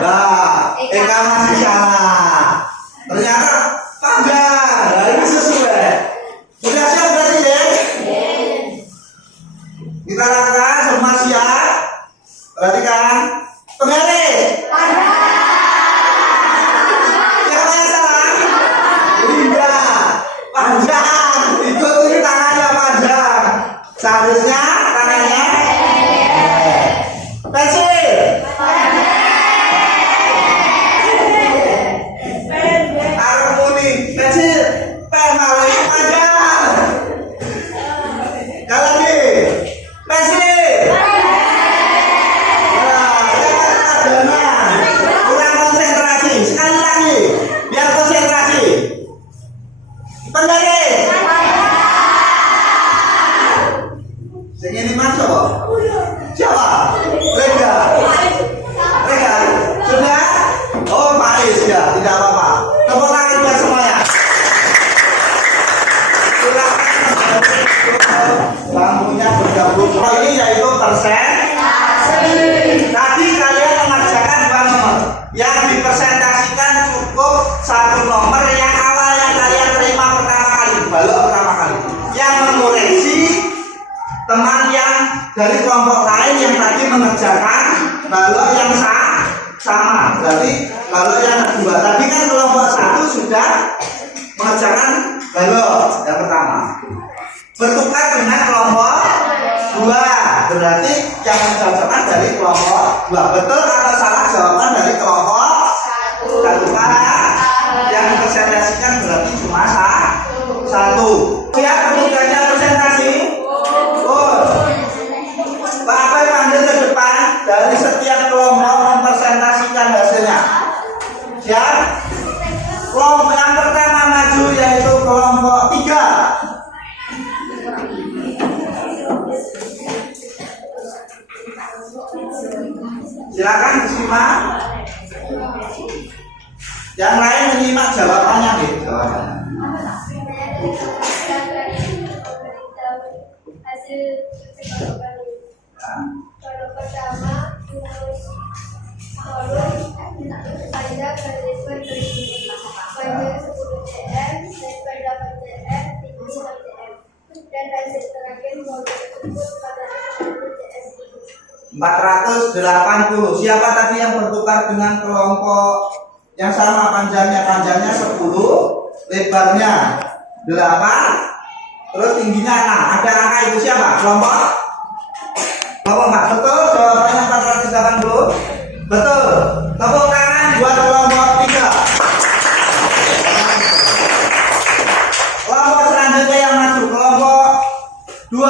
Nah, Eka masih salah. Ternyata panjang. Nah, ini sesuai. Sudah siap berarti ya? Kita lakukan semua siap. Perhatikan. Penggaris. Siapa yang salah? Linda. Panjang. Ikut ini tangannya panjang. Seharusnya tangannya pensil. Arah kuning. Pensil. Pen malah yang panjang. Sekali lagi. Pensil. Kurang konsentrasi. Sekali lagi. Biar konsentrasi. Penggaris. Yang ini masuk. Siapa? Rega. Rega. Sudah? Oh, Faiz ya. Tidak apa-apa. Tepuk tangan buat semuanya. Bangkunya bergabung. Oh, ini yaitu persen. Tadi kalian mengerjakan 2 nomor. Yang dipresentasikan cukup 1 nomor yang awalnya kalian terima pertama kali, balok pertama kali. Yang mengoreksi teman yang dari kelompok lain yang tadi mengerjakan balok yang sama. Jadi balok yang kedua. Tadi kan kelompok 1 sudah mengerjakan balok yang pertama. Bertukar dengan kelompok 2. Berarti yang mengerjakan dari kelompok 2. Betul atau salah jawaban dari kelompok 1? Yang dipresentasikan berarti cuma 1. Siap kemudiannya presentasi? Pak Abai panggil ke depan. Dari setiap kelompok mempresentasikan hasilnya. Siap? Kelompok yang pertama maju yaitu kelompok 3. Silakan disimak. Yang lain menyimak jawabannya nih, jawabannya. Hasil kalau pertama rumus kolom panjang lebar panjang 10 cm, lebar 8 cm, tinggi 6 cm, dan hasil terakhir modul tersebut pada 40 cm. 480. Siapa tadi yang bertukar dengan kelompok yang sama panjangnya 10, lebarnya 8, terus tingginya 6. Ada angka itu siapa? Kelompok 4. Betul jawabannya 480. Betul. Tepuk tangan buat kelompok 3. Kelompok selanjutnya yang maju kelompok 2.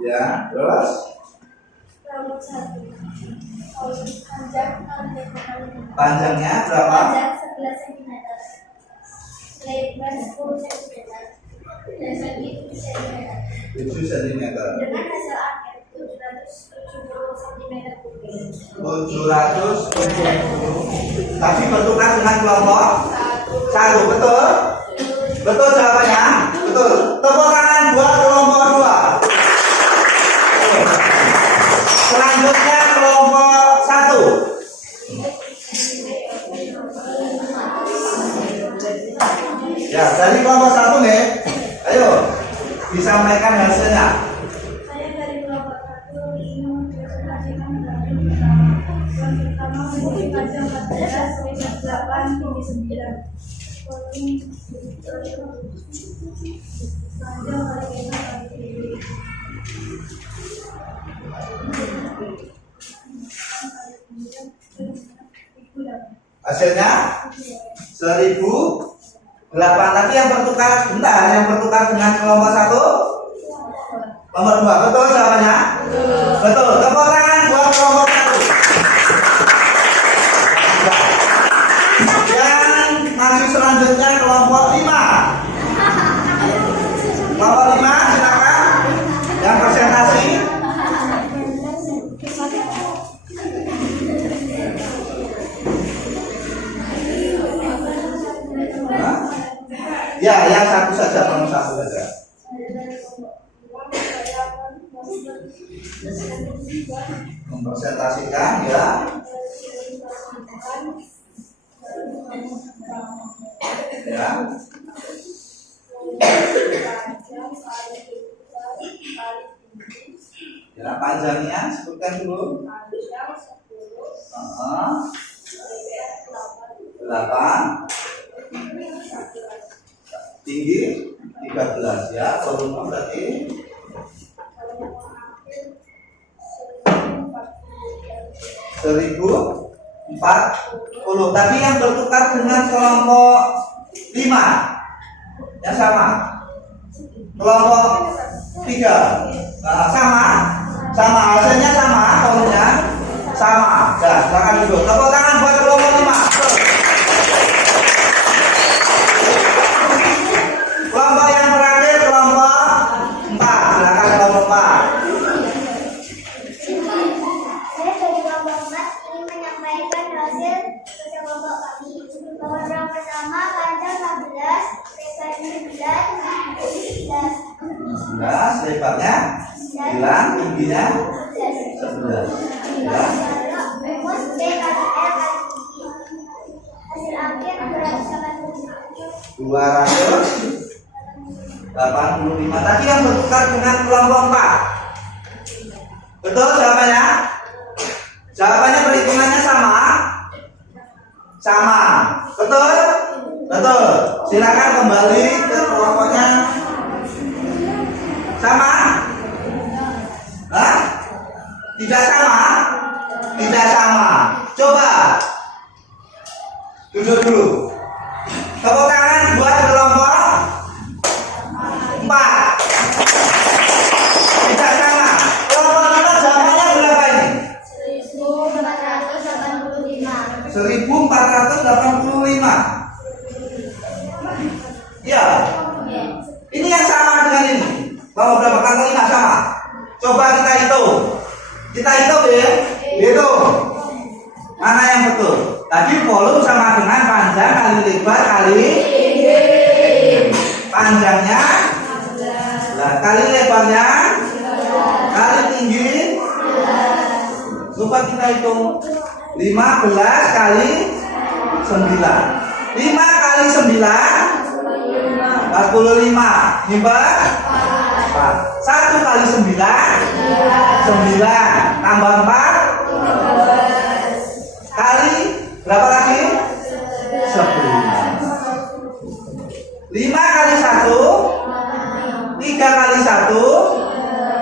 Ya, terus Kelompok 1 panjangnya berapa? panjang 11 cm, lebar 10 cm, dan tinggi 7 cm. 7 cm. Dengan hasil akhir 770 cm kubik. 770. Tadi bertukar dengan kelompok 1, betul? Betul jawabannya? Betul. Tepuk tangan buat kelompok 2. Selanjutnya kelompok 1. Ya, dari kelompok 1 nih. Ayo, disampaikan hasilnya. Saya dari kelompok 1 ingin mempresentasikan grafik pertama. Grafik pertama memiliki panjang 14, lebar 8, tinggi 9. Volume panjang kali lebar kali tinggi. Hasilnya 1008. Tapi yang bertukar bentar, yang bertukar dengan kelompok 1 nomor 2. Betul jawabannya? Betul. Tepuk tangan buat kelompok 1. Yang maju selanjutnya kelompok 5. Kelompok 5 silakan. saja. Mempresentasikan ya. Ya. Ya, panjangnya sebutkan dulu. 8. Tinggi 13 ya. Volume berarti 1040. Tadi yang bertukar dengan kelompok 5 ya sama. Kelompok 3 sama hasilnya sama, volumenya sama. Ya, silakan duduk. Tepuk tangan buat kelompok 5. Kelompok yang terakhir kelompok 4. Silakan kelompok 4. Saya dari kelompok 4 ingin menyampaikan hasil kerja kelompok kami. Bahwa yang pertama panjang 16, lebar 11, lebarnya 9, tingginya 11. Ya. rumus B kali R kali tinggi. Hasil akhir 285. Tadi yang bertukar dengan kelompok 4. Betul jawabannya? Jawabannya perhitungannya sama? Sama. Betul? Betul. Silakan kembali ke kelompoknya. Sama? Hah? Tidak sama? Tidak sama. Coba duduk dulu. Tepuk tangan buat kelompok 4. Tidak sama. Kelompok 5 jawabannya berapa ini? 1485. Ya. Ini yang sama dengan ini. Mau berapa kali 5 sama? Coba kita hitung. Kita hitung ya. Hitung. Mana yang betul? Tadi volume sama dengan panjang kali lebar kali panjangnya kali lebarnya kali tinggi. Coba kita hitung. 15 kali 9. 5 kali 9 45. Nimba 4. 1 kali 9 9 tambah 4 kali berapa lagi? 11. 5 kali 1 3 kali 1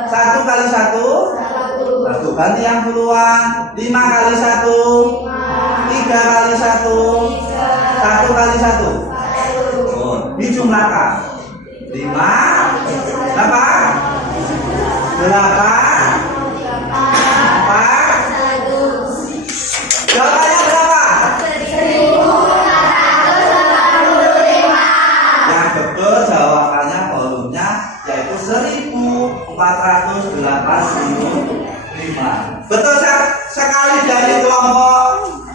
1 kali 1 ganti yang duluan. 5 kali 1 3 kali 1 1 kali 1 dijumlahkan 5 berapa? 8 4 jawabannya berapa? 1485. Yang betul jawabannya volumenya yaitu 1485. Betul sekali dari kelompok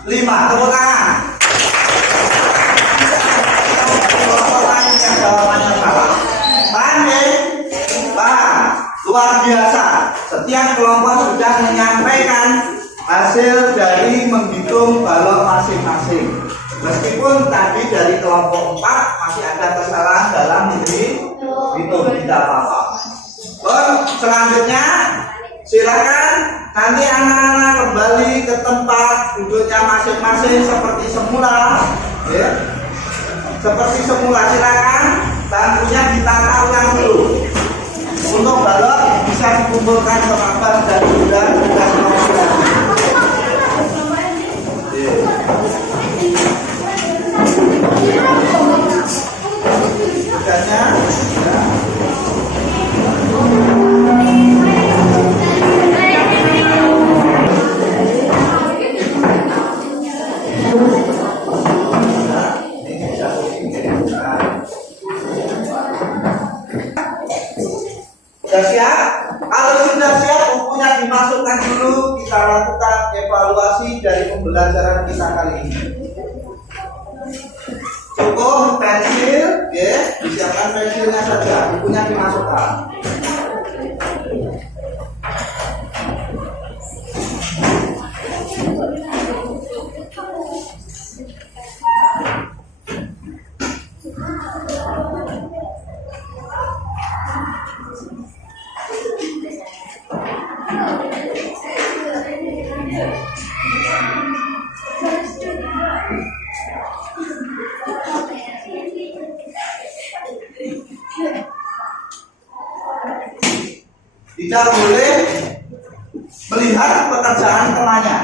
5. Tepuk tangan. Kelompok lain yang jawabannya salah. Paham? Luar biasa. Setiap kelompok sudah menyampaikan hasil dari menghitung balok masing-masing. Meskipun tadi dari kelompok 4 masih ada kesalahan dalam hitung, tidak apa-apa. Selanjutnya silakan nanti anak-anak kembali ke tempat duduknya masing-masing seperti semula, ya. Seperti semula. Silakan bangkunya ditata ulang dulu. Untuk balok bisa dikumpulkan ke papan dan sudah Sudah siap? Kalau sudah siap, bukunya dimasukkan dulu. Kita lakukan evaluasi dari pembelajaran kita kali ini. Cukup pensil, ya. disiapkan pensilnya saja, bukunya dimasukkan. Tidak boleh melihat pekerjaan temannya.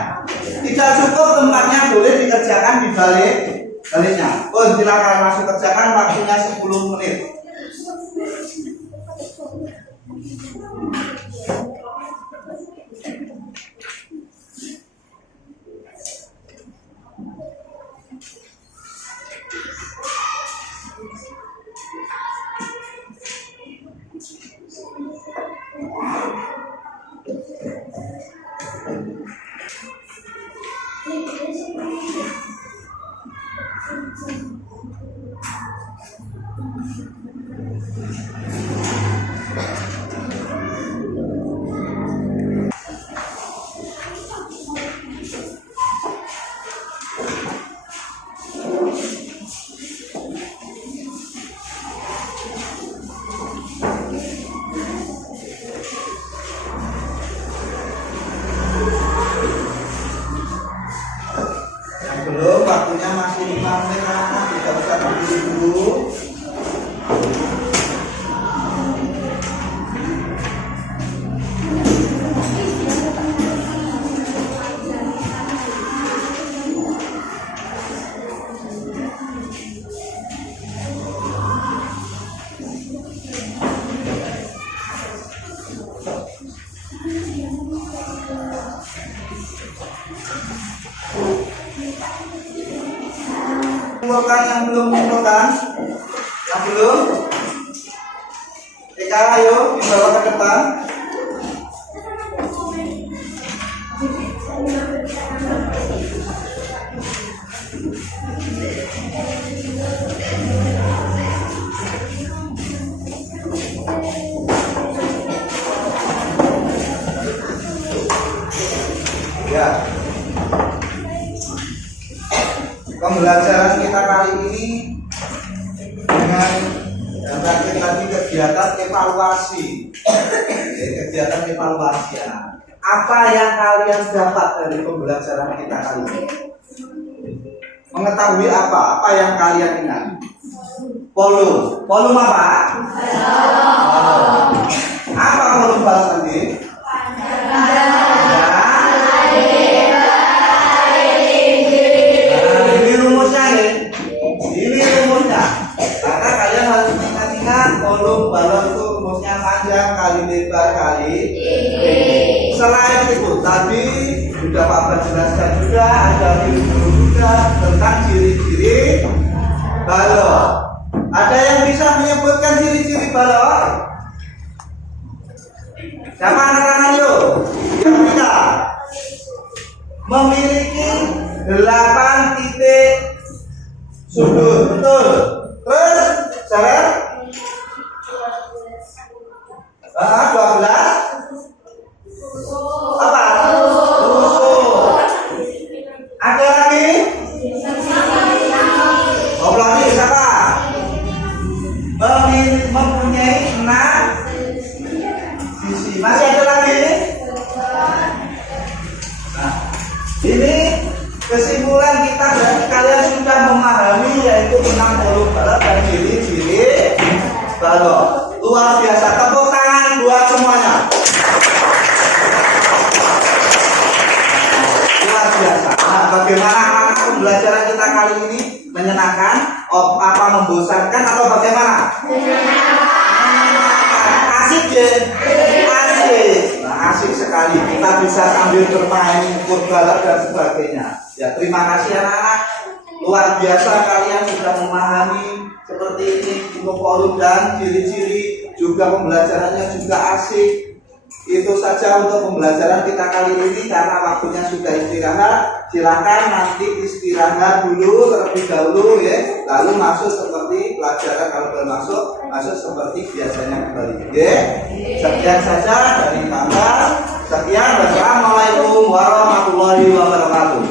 Tidak cukup tempatnya boleh dikerjakan di baliknya. Oh, silakan langsung kerjakan, waktunya 10 menit. Belum, waktunya masih 5 menit, anak-anak tidak usah berdiri dulu. Kumpulkan yang belum kumpulkan, yang belum, ayo dibawa ke depan. Ya. Pembelajaran kita kali ini dengan terakhir tadi kegiatan evaluasi. Kegiatan evaluasi ya. Apa yang kalian dapat dari pembelajaran kita kali ini? Mengetahui apa? Apa yang kalian ingat? Volume. Volume apa? Apa volume balas tadi? Karena kalian harus mengingat volume balon itu rumusnya panjang kali lebar kali tinggi. Selain itu tadi sudah Pak jelaskan juga, ada video juga tentang ciri-ciri balon. Ada yang bisa menyebutkan ciri-ciri balon? Siapa anak-anak yuk? Yang bisa memiliki 8 titik sudut, betul. Terus cara 12 apa? Tusuk. Ada lagi? Lagi siapa? Mempunyai 6 sisi. Masih ada lagi? Nah, ini kesimpulan kita berarti kalian sudah memahami yaitu 6 volume balon dan ciri-ciri balon. Luar biasa, tepuk tangan buat semuanya. Luar biasa. Nah, bagaimana pembelajaran kita kali ini? Menyenangkan? Apa membosankan atau bagaimana? Asik ya? Asik. Nah, asik sekali. Kita bisa sambil bermain, ukur balok dan sebagainya. Ya, terima kasih anak-anak. Luar biasa kalian sudah memahami seperti ini untuk volume dan ciri-ciri, juga pembelajarannya juga asik. Itu saja untuk pembelajaran kita kali ini karena waktunya sudah istirahat. Silakan nanti istirahat dulu terlebih dahulu ya, lalu masuk seperti pelajaran kalau bermasuk masuk seperti biasanya kembali. Oke? Sekian saja dari Kakak. Sekian, wassalamualaikum warahmatullahi wabarakatuh.